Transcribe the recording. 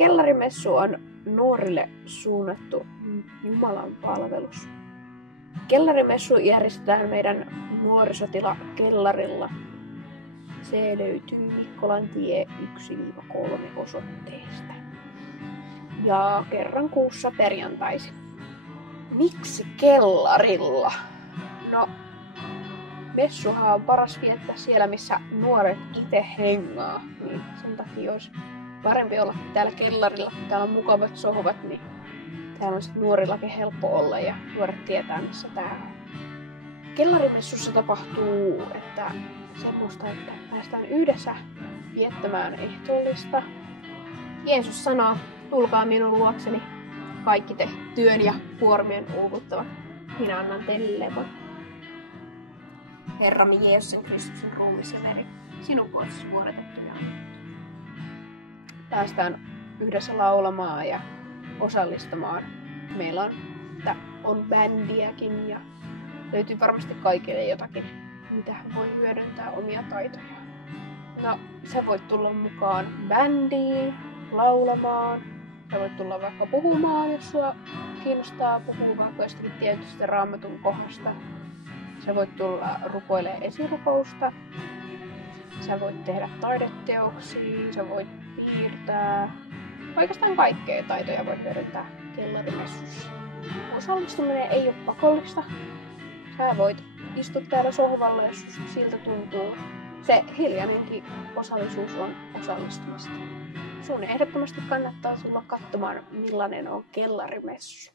Kellarimessu on nuorille suunnattu Jumalan palvelus. Kellarimessu järjestetään meidän nuorisotila Kellarilla. Se löytyy Mikkolantie 1-3 osoitteesta. Ja kerran kuussa perjantaisin. Miksi Kellarilla? No, messuhan on paras viettää siellä, missä nuoret itse hengaa. Niin sen takia olisi parempi olla täällä Kellarilla. Täällä on mukavat sohvat, niin täällä on sitten nuorillakin helppo olla ja nuoret tietää, missä tää on. Kellarimessussa tapahtuu semmoista, että päästään yhdessä viettämään ehtoollista. Jeesus sanoo, tulkaa minun luokseni, kaikki te työn ja kuormien uuvuttavat. Minä annan teille levon. Herramme Jeesuksen Kristuksen ruumis ja veri, sinun puolestasi vuodatettu ja päästään yhdessä laulamaan ja osallistamaan. Meillä on bändiäkin ja löytyy varmasti kaikille jotakin, mitä voi hyödyntää omia taitoja. No, sä voit tulla mukaan bändiin, laulamaan. Sä voit tulla vaikka puhumaan, jos sua kiinnostaa puhua vaikka jostakin tietystä raamatun kohdasta. Sä voit tulla rukoilemaan esirukousta. Sä voit tehdä taideteoksia, sä voit piirtää. Oikeastaan kaikkea taitoja voi hyödyntää kellarimessussa. Osallistuminen ei ole pakollista. Sä voit istua täällä sohvalla, jos siltä tuntuu. Se hiljainenkin osallisuus on osallistumista. Sun ehdottomasti kannattaa tulla katsomaan, millainen on kellarimessu.